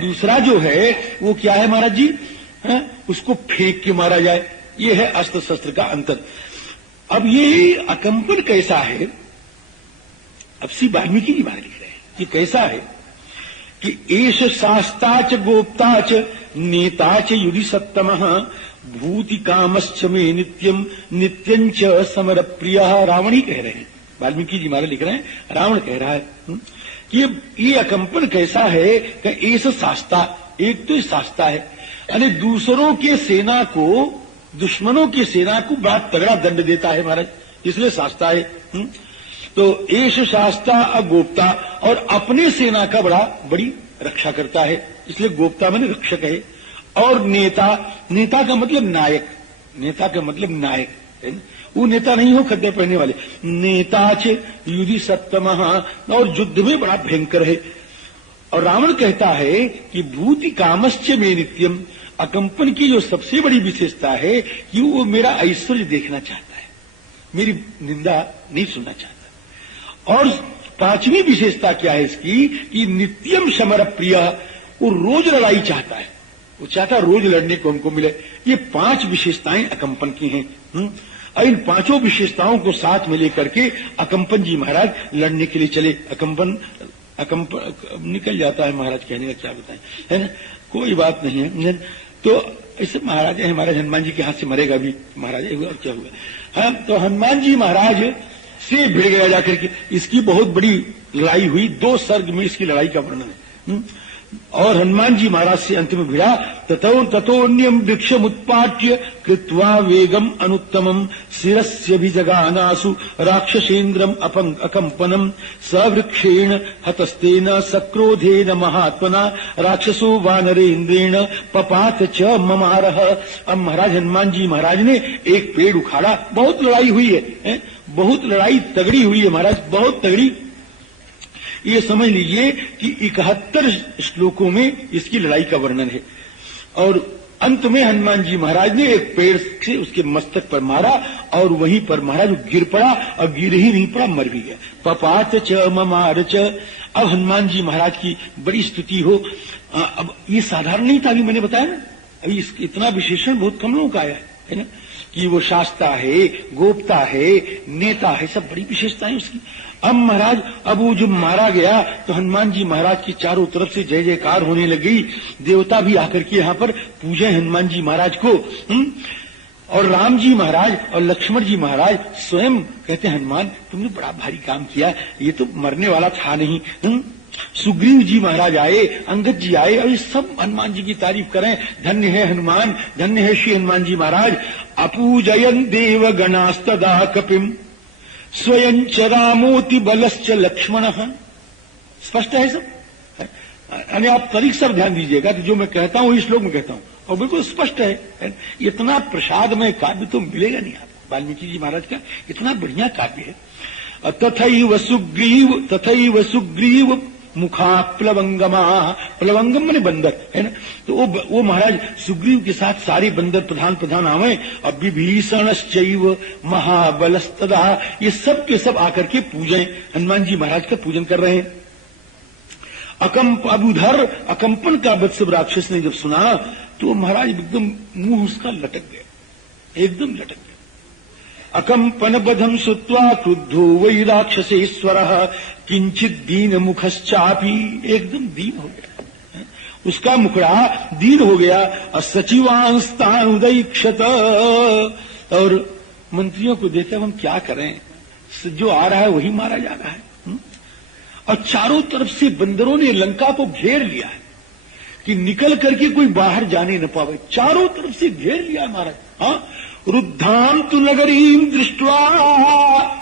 दूसरा जो है वो क्या है महाराज जी, उसको फेंक के मारा जाए। ये है अस्त्र शस्त्र का अंतर। अब ये अकंपन कैसा है, अब श्री वाल्मीकि जी महाराज लिख रहे हैं कि कैसा है कि एष शास्ताच गोप्ताच नेताच युधि सत्तमः भूति कामश्च में नित्यम नित्यंच समर प्रिय। रावण ही कह रहे हैं, वाल्मीकि जी महाराज लिख रहे हैं, रावण कह रहा है कि ये अकंपन कैसा है कि एष शास्ता, एक तो शास्ता है, यानी दूसरों के सेना को, दुश्मनों की सेना को बड़ा तगड़ा दंड देता है महाराज, इसलिए शास्ता है। तो एष शास्ता अगोप्ता, और अपने सेना का बड़ी रक्षा करता है, इसलिए गोप्ता माने रक्षक है। और नेता, नेता का मतलब नायक, नेता का मतलब नायक है, वो नेता नहीं हो खड्डे पहनने वाले। नेताच युधि सत्तमः, और युद्ध में बड़ा भयंकर है। और रावण कहता है कि भूति कामश्च में नित्यम, अकंपन की जो सबसे बड़ी विशेषता है कि वो मेरा ऐश्वर्य देखना चाहता है, मेरी निंदा नहीं सुनना चाहता। और पांचवी विशेषता क्या है इसकी कि नित्यम समर प्रिय, वो रोज लड़ाई चाहता है, वो चाहता रोज लड़ने को हमको मिले। ये 5 विशेषताएं अकंपन की हैं। और इन 5 विशेषताओं को साथ में लेकर के अकंपन जी महाराज लड़ने के लिए चले। अकंपन निकल जाता है महाराज, कहने का क्या बताएं, है ना, कोई बात नहीं है। तो ऐसे महाराज है, महाराज हनुमान जी के हाथ से मरेगा भी महाराज, और क्या हुआ। हाँ, तो हनुमान जी महाराज से भिड़ गया जाकर के, इसकी बहुत बड़ी लड़ाई हुई, 2 सर्ग में इसकी लड़ाई का वर्णन है। और हनुमान जी महाराज से अंत में भिड़ा। ततोन्यम वृक्षम उत्पाट्य कृत्वा वेगम अनुत्तमम शिरस्य भी जगानासु राक्षसेन्द्रम अकंपनम सवृक्षेण हतस्तेन सक्रोधेन महात्मना राक्षसो वानरेन्द्रेण पपात च ममारह। अब महाराज हनुमान जी महाराज ने एक पेड़ उखाड़ा, बहुत लड़ाई हुई है, बहुत लड़ाई तगड़ी हुई है महाराज, बहुत तगड़ी। ये समझ लीजिए कि 71 श्लोकों में इसकी लड़ाई का वर्णन है। और अंत में हनुमान जी महाराज ने एक पेड़ से उसके मस्तक पर मारा, और वहीं पर महाराज गिर पड़ा, और गिर ही नहीं पड़ा, मर भी गया। पपात च ममार च। अब हनुमान जी महाराज की बड़ी स्तुति हो। अब ये साधारण नहीं था, अभी मैंने बताया ना, अभी इतना विशेषण बहुत कम लोगों का आया है ना, कि वो शास्ता है, गोप्ता है, नेता है, सब बड़ी विशेषताएं उसकी। अब महाराज, अब वो जब मारा गया तो हनुमान जी महाराज की चारों तरफ से जय जयकार होने लगी। देवता भी आकर के यहाँ पर पूजे हनुमान जी महाराज को। और राम जी महाराज और लक्ष्मण जी महाराज स्वयं कहते, हनुमान तुमने बड़ा भारी काम किया, ये तो मरने वाला था नहीं। सुग्रीव जी महाराज आए, अंगद जी आए, और ये सब हनुमान जी की तारीफ करें, धन्य है हनुमान, धन्य है श्री हनुमान जी महाराज। अपूजयन देव गणास्तदा कपिम स्वयं च रामोति बलश्च लक्ष्मण। स्पष्ट है सब, यानी आप तरीक सब ध्यान दीजिएगा कि जो मैं कहता हूं इस श्लोक में कहता हूं, और बिल्कुल स्पष्ट है। इतना प्रसादमय काव्य तो मिलेगा नहीं आपको, वाल्मीकि जी महाराज का इतना बढ़िया काव्य है। तथैव सुग्रीव मुखा प्लवंगमा, प्लवंगम माने बंदर है ना, तो वो महाराज सुग्रीव के साथ सारे बंदर प्रधान आवे। अब विभीषणश्चैव महाबलस्तदा, ये सब के सब आकर के पूजे हनुमान जी महाराज का पूजन कर रहे हैं। अब उधर अकंपन का वत्सव राक्षस ने जब सुना तो महाराज एकदम मुंह उसका लटक गया, एकदम लटक गया। अकंपन बधम सुत्वा क्रुद्धो वै राक्षसेश्वरः किंचित दीन मुखश्चापी, एकदम दीन हो गया, उसका मुखड़ा दीन हो गया। सचिवांस्तान उदयक्षत, और मंत्रियों को देखते हम क्या करें, जो आ रहा है वही मारा जा रहा है। और चारों तरफ से बंदरों ने लंका को घेर लिया है कि निकल करके कोई बाहर जाने न पावे, चारों तरफ से घेर लिया महाराज। हाँ, रुद्धाम तु नगरीम दृष्ट्वा,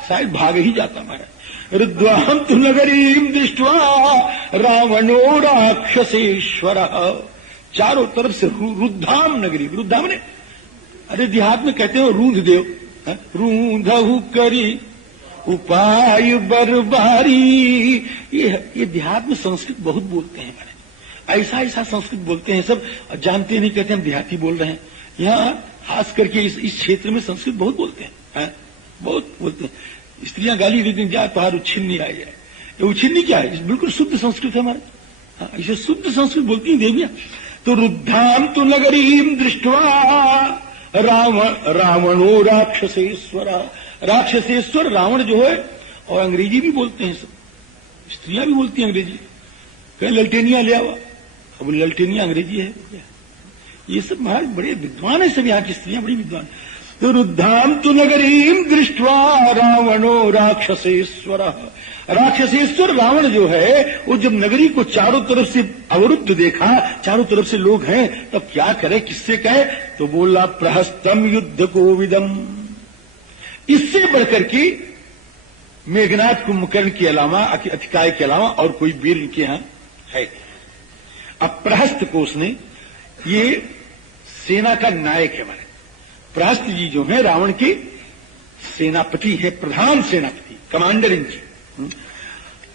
शायद भाग ही जाता महाराज। रुद्धाम तु नगरीम दृष्ट्वा रावणो राक्षसेश्वर, चारों तरफ से रुद्धाम नगरी, रुद्धाम ने, अरे देहात में कहते हो रूंध देव, रूंधहु करी उपाय बरबारी। ये देहात में संस्कृत बहुत बोलते हैं महाराज, ऐसा संस्कृत बोलते हैं, सब जानते नहीं, कहते हम देहाती बोल रहे हैं। यहाँ खास करके इस क्षेत्र में संस्कृत बहुत बोलते हैं, बहुत बोलते हैं। स्त्रियां गाली देती हैं, क्या तुम्हारी उच्छिन्नी आई है, ये उच्छिन्नी क्या है, बिल्कुल शुद्ध संस्कृत है हमारा, इसे शुद्ध संस्कृत बोलती हैं देवियां। तो रुद्धाम तो नगरीम दृष्टवा रावणो राक्षसेश्वर। राक्षसेश्वर रावण जो है, और अंग्रेजी भी बोलते हैं, सब स्त्रियां भी बोलती हैं अंग्रेजी। कहीं ललटेनिया ले आवा, अब ललटेनिया अंग्रेजी है। ये सब महाराज बड़े विद्वान है, सब यहाँ की स्त्रियां बड़ी विद्वान। तो रुद्धाम तो नगरीम दृष्टवा रावणो राक्षसेश्वर। राक्षसेश्वर रावण जो है, वो जब नगरी को चारों तरफ से अवरुद्ध देखा, चारों तरफ से लोग हैं, तब क्या करे, किससे कहे? तो बोला प्रहस्तम युद्ध कोविदम। इससे बढ़कर के मेघनाथ कुंभकर्ण के अलावा, अतिकाय के अलावा और कोई वीर इनके यहां है। अब प्रहस्त को उसने, ये सेना का नायक है हमारे प्रहस्त जी जो है, रावण के सेनापति है, प्रधान सेनापति, commander in chief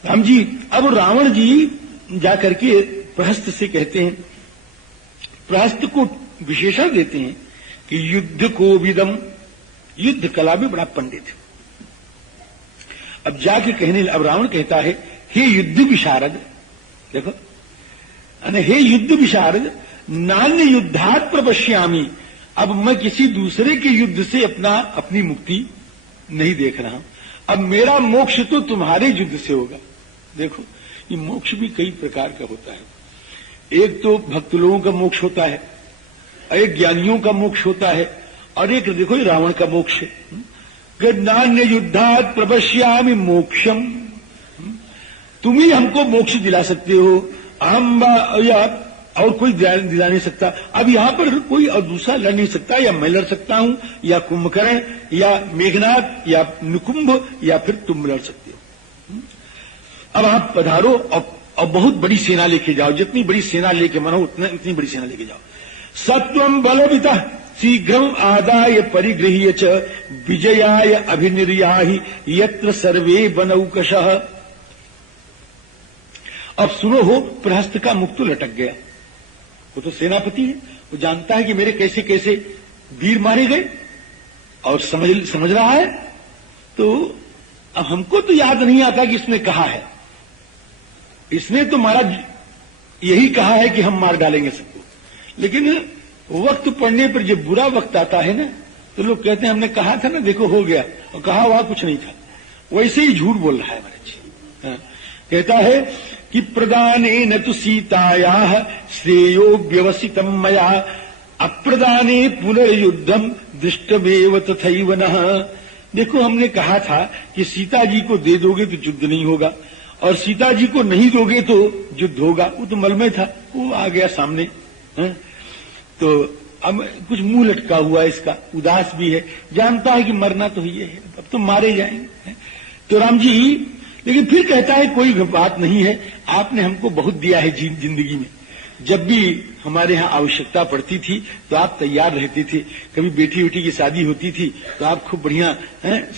Ram ji. अब रावण जी जाकर के प्रहस्त से कहते हैं, प्रहस्त को विशेषण देते हैं कि युद्ध को विदम, युद्ध कला में बड़ा पंडित है। अब जाके कहने, अब रावण कहता है, हे युद्ध विशारद, देखो, हे युद्ध विशारद, नान्य युद्धात् प्रपश्यामि। अब मैं किसी दूसरे के युद्ध से अपनी मुक्ति नहीं देख रहा हूं। अब मेरा मोक्ष तो तुम्हारे युद्ध से होगा। देखो, ये मोक्ष भी कई प्रकार का होता है। एक तो भक्त लोगों का मोक्ष होता है, एक ज्ञानियों का मोक्ष होता है, और एक देखो ये रावण का मोक्ष है। नान्य युद्धात् प्रपश्यामि मोक्षम, तुम ही हमको मोक्ष दिला सकते हो, हम या और कोई दिला नहीं सकता। अब यहां पर कोई और दूसरा लड़ नहीं सकता, या मैं लड़ सकता हूं, या कुंभकर्ण, या मेघनाथ, या निकुंभ, या फिर तुम लड़ सकते हो। अब आप पधारो और बहुत बड़ी सेना लेके जाओ, जितनी बड़ी सेना लेके मनो उतनी बड़ी सेना लेके जाओ। सत्वम बलवितः शीघ्रम आदाय परिगृह्य च विजयाय अभिनिर्याहि यत्र सर्वे बनौकशः। अब सुनो हो, प्रहस्त का मुख तो लटक गया। वो तो सेनापति है, वो जानता है कि मेरे कैसे कैसे वीर मारे गए, और समझ रहा है। तो अब हमको तो याद नहीं आता कि इसने कहा है, इसने तो महाराज यही कहा है कि हम मार डालेंगे सबको। लेकिन वक्त पड़ने पर जब बुरा वक्त आता है ना, तो लोग कहते हैं हमने कहा था ना, देखो हो गया, और कहा वहां कुछ नहीं था। वैसे ही झूठ बोल रहा है महाराज। कहता है कि प्रदाने न तो सीतायाः श्रेयो व्यवसितम मया, अप्रदाने पुनर्युद्धम दृष्टमेव तथैव नः। देखो, हमने कहा था कि सीता जी को दे दोगे तो युद्ध नहीं होगा, और सीता जी को नहीं दोगे तो युद्ध होगा। वो तो मल में था, वो आ गया सामने। तो अब कुछ मुंह लटका हुआ इसका, उदास भी है, जानता है कि मरना तो ही है, अब तो मारे जाएंगे। तो राम जी लेकिन फिर कहता है कोई बात नहीं है, आपने हमको बहुत दिया है जिंदगी में। जब भी हमारे यहाँ आवश्यकता पड़ती थी तो आप तैयार रहते थे। कभी बेटी बेटी की शादी होती थी तो आप खूब बढ़िया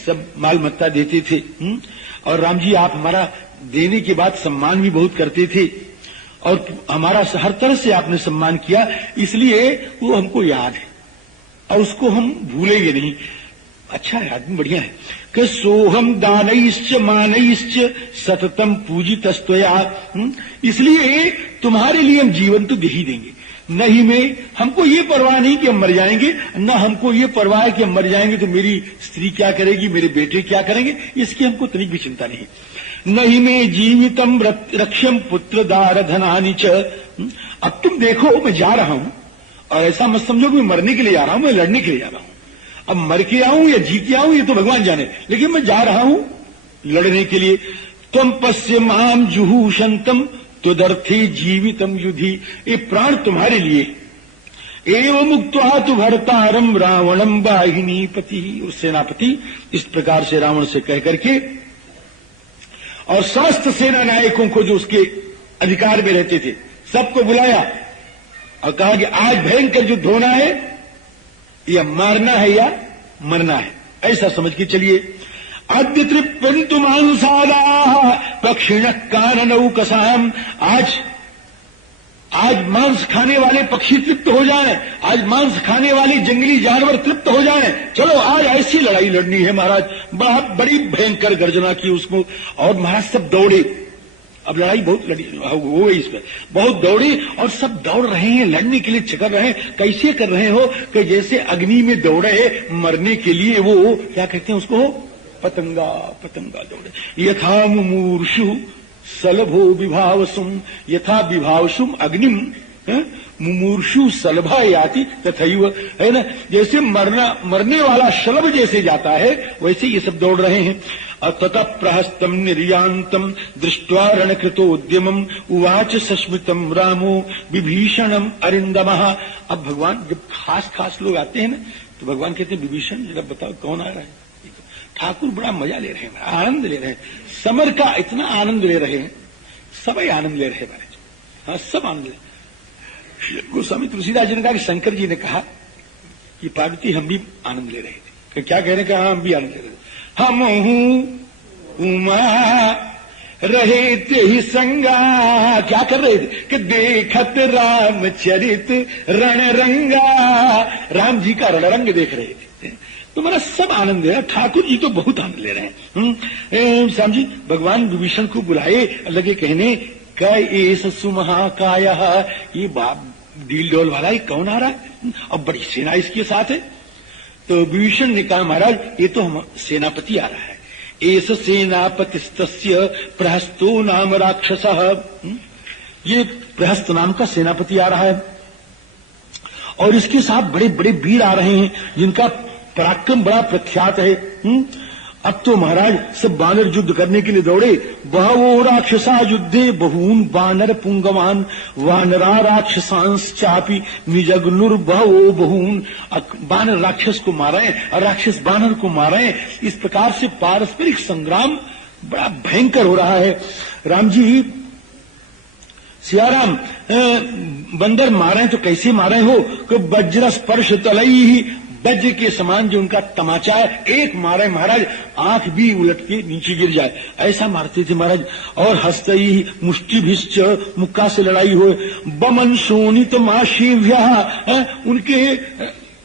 सब माल मत्ता देते थे। और राम जी आप हमारा देने के बाद सम्मान भी बहुत करते थे, और हमारा हर तरह से आपने सम्मान किया, इसलिए वो हमको याद है और उसको हम भूलेंगे नहीं। अच्छा है, आदमी बढ़िया है कि सोहम दानैश्च मानैश्च सततम पूजितस्त्वया। इसलिए तुम्हारे लिए हम जीवन तो दे ही देंगे, नहीं में हमको ये परवाह नहीं कि हम मर जाएंगे, न हमको ये परवाह है कि हम मर जाएंगे तो मेरी स्त्री क्या करेगी, मेरे बेटे क्या करेंगे, इसकी हमको तनिक भी चिंता नहीं। नहीं में जीवितम रक्ष्यम पुत्र दार धनानि च। अब तुम देखो मैं जा रहा हूं, और ऐसा मत समझो कि मैं मरने के लिए जा रहा हूं, मैं लड़ने के लिए जा रहा हूं। अब मर के आऊं या जी के आऊं ये तो भगवान जाने, लेकिन मैं जा रहा हूं लड़ने के लिए। त्वं पश्य माम जुहूषंतम त्वदर्थे जीवितम युधि। ये प्राण तुम्हारे लिए। एवं मुक्त्वा तु भर्तारम रावणम वाहिनीपति। उस सेनापति इस प्रकार से रावण से कह करके, और समस्त सेना नायकों को जो उसके अधिकार में रहते थे सबको बुलाया और कहा कि आज भयंकर युद्ध होना है, या मारना है या मरना है, ऐसा समझ के चलिए। अद्य तृप्यन्तु मांसादाः पक्षिणः काननौकसाम्। आज मांस खाने वाले पक्षी तृप्त हो जाएं, आज मांस खाने वाले जंगली जानवर तृप्त हो जाएं। चलो आज ऐसी लड़ाई लड़नी है महाराज। बड़ी भयंकर गर्जना की उसको, और महाराज सब दौड़े। अब लड़ाई बहुत हो गई, इस पर बहुत दौड़े और सब दौड़ रहे हैं, लड़ने के लिए चकर रहे हैं। कैसे कर रहे हो कि जैसे अग्नि में दौड़े मरने के लिए, वो क्या कहते हैं उसको, पतंगा पतंगा दौड़े। यथा मुमूर्षु सलभो विभावसुम, यथा विभावसुम अग्निम मुमूर्षु सलभा याति तथैव, है ना, जैसे मरने वाला शलभ जैसे जाता है वैसे ये सब दौड़ रहे हैं। ततः प्रहस्तम निर्यान्तम दृष्ट्वा रणकृतोद्यमम उवाच सस्मितम रामो विभीषणम अरिंदमः। अब भगवान जब खास खास लोग आते हैं ना तो भगवान कहते हैं विभीषण जरा बताओ कौन आ रहा है। ठाकुर बड़ा मजा ले रहे हैं, आनंद ले रहे हैं, समर का इतना आनंद ले रहे हैं, सभी आनंद ले रहे हैं महाराज, हाँ सब आनंद ले। गोस्वामी तुलसीदास जी ने कहा कि शंकर जी ने कहा कि पार्वती हम भी आनंद ले रहे थे। क्या कह रहे हैं, हाँ हम भी आनंद ले रहे थे। हम उमा रहे थे ही संगा, क्या कर रहे थे कि देखत रामचरित रणरंगा, राम जी का रणरंग देख रहे थे। तो मेरा सब आनंद है, ठाकुर जी तो बहुत आनंद ले रहे हैं। श्याम जी भगवान विभीषण को बुलाए, लगे कहने कैस सुमहाकाय, ये बाप डील डोल वाला ये कौन आ रहा है, अब बड़ी सेना इसके साथ है। तो विभीषण ने कहा महाराज ये तो हम सेनापति आ रहा है, एस सेनापतिस्तस्य प्रहस्तो नाम राक्षसः, ये प्रहस्त नाम का सेनापति आ रहा है और इसके साथ बड़े बड़े वीर आ रहे हैं जिनका पराक्रम बड़ा प्रख्यात है। अब तो महाराज सब बानर युद्ध करने के लिए दौड़े। बहवो राक्षसा युद्धे बहून बानर पुंगवान वानरा राक्षसांस चापी निजग्नुर बहवो बहून, बानर राक्षस को मारे और राक्षस बानर को मारे। इस प्रकार से पारस्परिक संग्राम बड़ा भयंकर हो रहा है। राम जी सियाराम बंदर मारे तो कैसे मारे हो कि वज्र स्पर्श तलई, वज्र के समान जो उनका तमाचा है, एक मारे महाराज आंख भी उलट के नीचे गिर जाए, ऐसा मारते थे महाराज। और हस्तई मुष्टिभिश्च, मुक्का से लड़ाई हो। बमन शोणित माशीव्या, उनके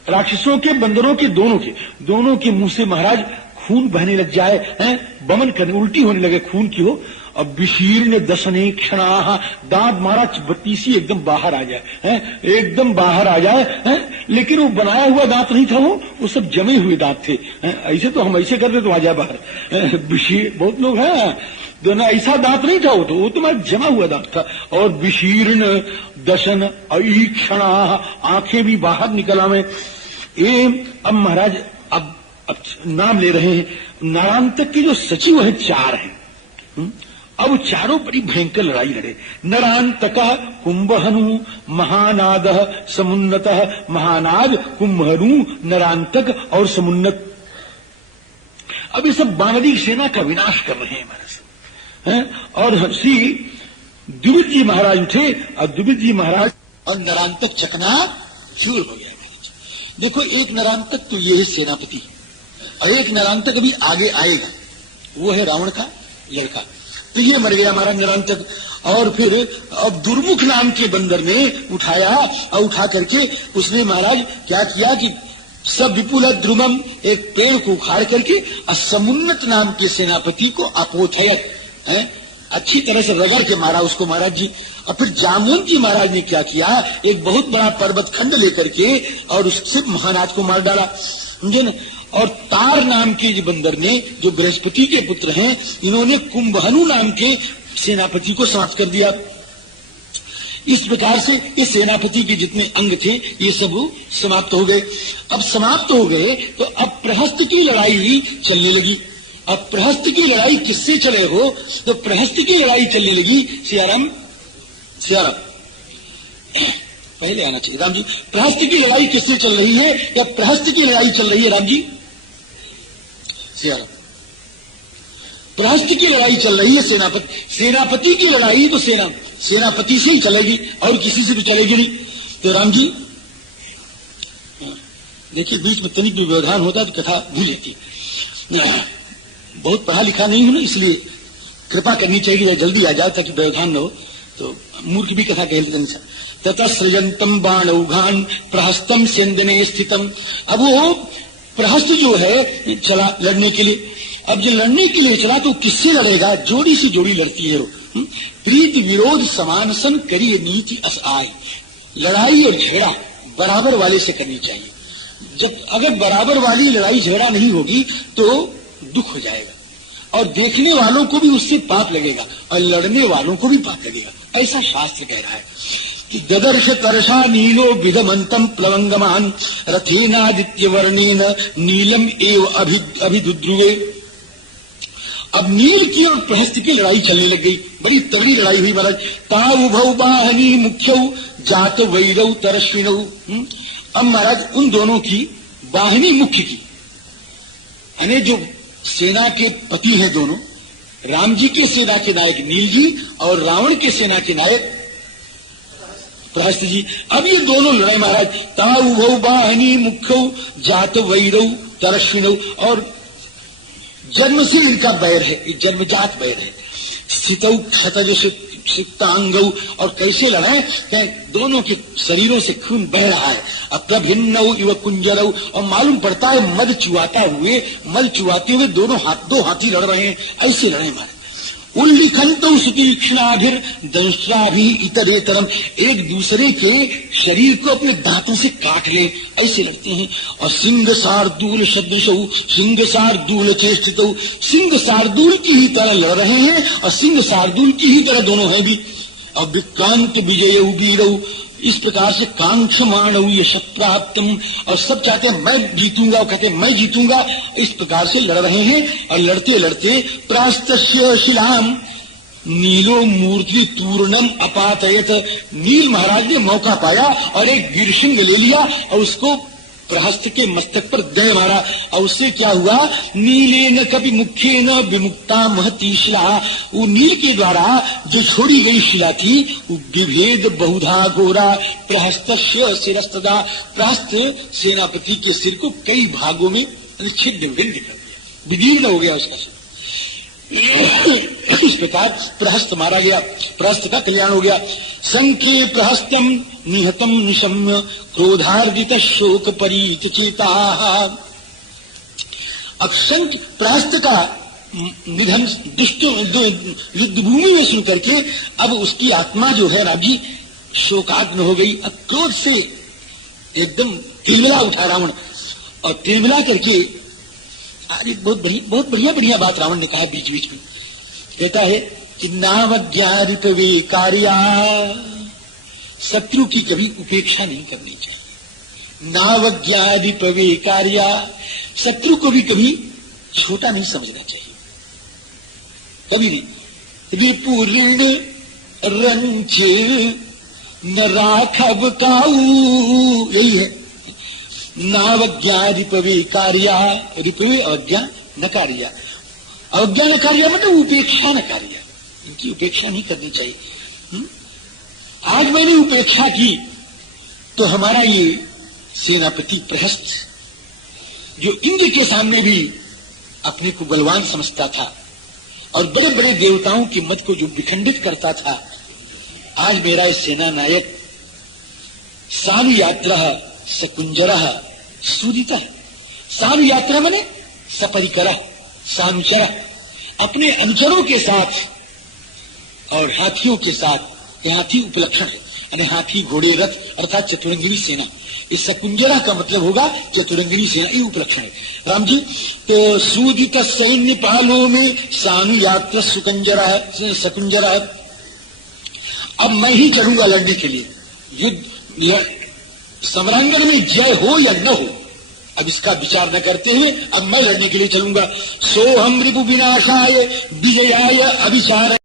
राक्षसों के बंदरों के दोनों के मुंह से महाराज खून बहने लग जाए, बमन करने उल्टी होने लगे खून की हो। अब विशीर्ण दशने क्षणा, दांत मारा 32 एकदम बाहर आ जाए, एकदम बाहर आ जाए, लेकिन वो बनाया हुआ दांत नहीं था, वो सब जमे हुए दांत थे। ऐसे तो हम ऐसे करते तो आ जाए बाहर, विशीर्ण बहुत लोग हैं दोनों, ऐसा दांत नहीं था, वो तुम्हारा जमा हुआ दांत था। और विशीर्ण दशन अईक्षणा, आंखें भी बाहर निकल आवे। अब महाराज अब नाम ले रहे हैं, नारांतक के जो सचिव है 4 हैं। अब चारों बड़ी भयंकर लड़ाई लड़े। नरांतक कुंभहनु महानाद समुन्नत, महानाद कुंभहनु नरांतक और समुन्नत। अब ये सब बानरी सेना का विनाश कर रहे हैं महाराज, और श्री द्विविद जी महाराज उठे और द्विविद जी महाराज और नरांतक चकना चूर हो गया। देखो एक नरांतक तो ये है सेनापति, और एक नरांतक अभी आगे आएगा, वो है रावण का लड़का। तो ये मर गया हमारा निरंतर। और फिर अब दुर्मुख नाम के बंदर ने उठाया, और उठा करके उसने महाराज क्या किया कि सब विपुल द्रुमम, एक पेड़ को उखाड़ करके असमुन्नत नाम के सेनापति को अपोथयत, अच्छी तरह से रगड़ के मारा उसको महाराज जी। और फिर जामुन महाराज ने क्या किया, एक बहुत बड़ा पर्वत खंड लेकर के और उससे महाराज को मार डाला, समझे न। और तार नाम के जो बंदर ने, जो बृहस्पति के पुत्र हैं, इन्होंने कुंभहनु नाम के सेनापति को समाप्त कर दिया। इस प्रकार से इस सेनापति के जितने अंग थे ये सब समाप्त हो गए। अब समाप्त हो गए तो अब प्रहस्त की लड़ाई चलने लगी। अब प्रहस्त की लड़ाई किससे चले हो, तो प्रहस्त की लड़ाई चलने लगी सियाराम पहले आना चाहिए राम जी। प्रहस्त की लड़ाई किससे चल रही है, या प्रहस्त की लड़ाई चल रही है राम जी सियाराम। प्रहस्त की लड़ाई चल रही है सेनापति की लड़ाई तो सेनापति से ही चलेगी और किसी से भी चलेगी नहीं। तो राम जी देखिए बीच में तनिक भी व्यवधान होता है तो कथा भूल जाती। बहुत पढ़ा लिखा नहीं हूं ना, इसलिए कृपा करनी चाहिए जल्दी आ जाओ ताकि व्यवधान न हो। तो मूर्ख भी कथा कह लेते। तथा सृजंतम बाणौघान प्रहस्तम सेंदने स्थितम। अब वो प्रहस्त जो है चला लड़ने के लिए। अब जो लड़ने के लिए चला तो किससे लड़ेगा? जोड़ी से जोड़ी लड़ती है वो। प्रीत विरोध समान सन करिए नीति अस आय। लड़ाई और झगड़ा बराबर वाले से करनी चाहिए। जब अगर बराबर वाली लड़ाई झगड़ा नहीं होगी तो दुख हो जाएगा और देखने वालों को भी उससे पाप लगेगा और लड़ने वालों को भी पाप लगेगा। ऐसा शास्त्र कह रहा है कि ददर्श तरसा नीलो विदमंतम प्लवंगमान रथेनादित्य वर्णेन नीलम एव अभिदुद्रुवे। अब नील की और प्रहस्त की लड़ाई चलने लग गई, बड़ी तगड़ी लड़ाई हुई महाराज। ताउभौ बाहनी मुख्यौ जात वैरौ तरश्विनौ। अब महाराज उन दोनों की वाहिनी मुख्य की, यानी जो सेना के पति हैं दोनों, राम जी के सेना के नायक नील जी और रावण के सेना के नायक प्रहस्त जी। अब ये दोनों लड़ाई महाराज। ताउभौ बाहनी मुख्यौ जात वैरौ तरश्विनौ। और जन्म से इनका बैर है, जन्मजात बैर है। स्थितौ क्षतज सिक्तांगौ। और कैसे लड़े? दोनों के शरीरों से खून बह रहा है। अप्रभिन्नौ इव कुंजरौ। और मालूम पड़ता है मल चुवाते हुए दो हाथी लड़ रहे हैं। ऐसे लड़े मारे। उल्लिखंतौ सुतीक्ष्णाभिर दंष्ट्राभि इतरेतरम। एक दूसरे के शरीर को अपने दांतों से काट ले, ऐसे लड़ते हैं। और सिंह शार्दूल सदृशौ सिंह शार्दूल चेष्टितौ। सिंह शार्दूल की ही तरह लड़ रहे हैं और सिंह शार्दूल की ही तरह दोनों हैं भी। और विक्रांत विजयौ वीरौ। इस प्रकार से कांक्षमाणौ यश प्राप्तम। और सब चाहते हैं मैं जीतूंगा, और कहते हैं मैं जीतूंगा। इस प्रकार से लड़ रहे हैं और लड़ते लड़ते प्रास्तस्य शिलाम नीलो मूर्ति तूर्णम अपातयत। नील महाराज ने मौका पाया और एक वीरसिंह ले लिया और उसको प्रहस्त के मस्तक पर दे मारा। और उससे क्या हुआ? नीले न कभी मुख्य न विमुक्ता महती शिला। वो नील के द्वारा जो छोड़ी गई शिला थी वो विभेद बहुधा गोरा प्रहस्त शिरस्तदा। प्रहस्त सेनापति के सिर को कई भागों में छिन्न भिन्न कर दिया, विदीर्ण हो गया उसका सिर। इस प्रकार प्रहस्त मारा गया, प्रहस्त का कल्याण हो गया। संख्ये प्रहस्तम निहतम निशम्य क्रोधार्जित शोक परीत चेता। अब शंख प्रहस्त का निधन युद्धभूमि में सुन करके अब उसकी आत्मा जो है राजी शोकाग्न हो गई। अब क्रोध से एकदम तिलमिला उठा रावण और तिलमिला करके अरे बहुत बढ़िया बात रावण ने कहा बीच बीच में। कहता है कि नावज्ञारित वे कार्या। शत्रु की कभी उपेक्षा नहीं करनी चाहिए। नावज्ञारित वे कार्या। शत्रु को भी कभी छोटा नहीं समझना चाहिए, कभी नहीं। रिपुऋण रंचे न राघव काऊ, यही है। नावज्ञा रिपवे कार्या। रिपवे अवज्ञा न कार्या। अवज्ञा न कार्या मतलब उपेक्षा न कार्या। इनकी उपेक्षा नहीं करनी चाहिए। आज मैंने उपेक्षा की तो हमारा ये सेनापति प्रहस्त जो इंद्र के सामने भी अपने को बलवान समझता था और बड़े बड़े देवताओं की मत को जो विखंडित करता था, आज मेरा ये सेना नायक सानु यात्रा सकुंजरा सूदिता। सानु यात्रा माने सपरिकरा सानुचरा। अपने अनुचरों के साथ और हाथियों के साथ, हाथी उपलक्षण है यानी हाथी घोड़े रथ अर्थात चतुरंगिनी सेना। इस सकुंजरा का मतलब होगा चतुरंगिनी सेना, ये उपलक्षण है राम जी। तो सूदित सैन्य पालों में सानु यात्रा सुकंजरा है, सकुंजरा है। अब मैं ही चलूंगा लड़ने के लिए। युद्ध समरांगण में जय हो या न हो अब इसका विचार न करते हुए अब मैं लड़ने के लिए चलूंगा। सोहम रिपु विनाशाय विजयाय अभिचार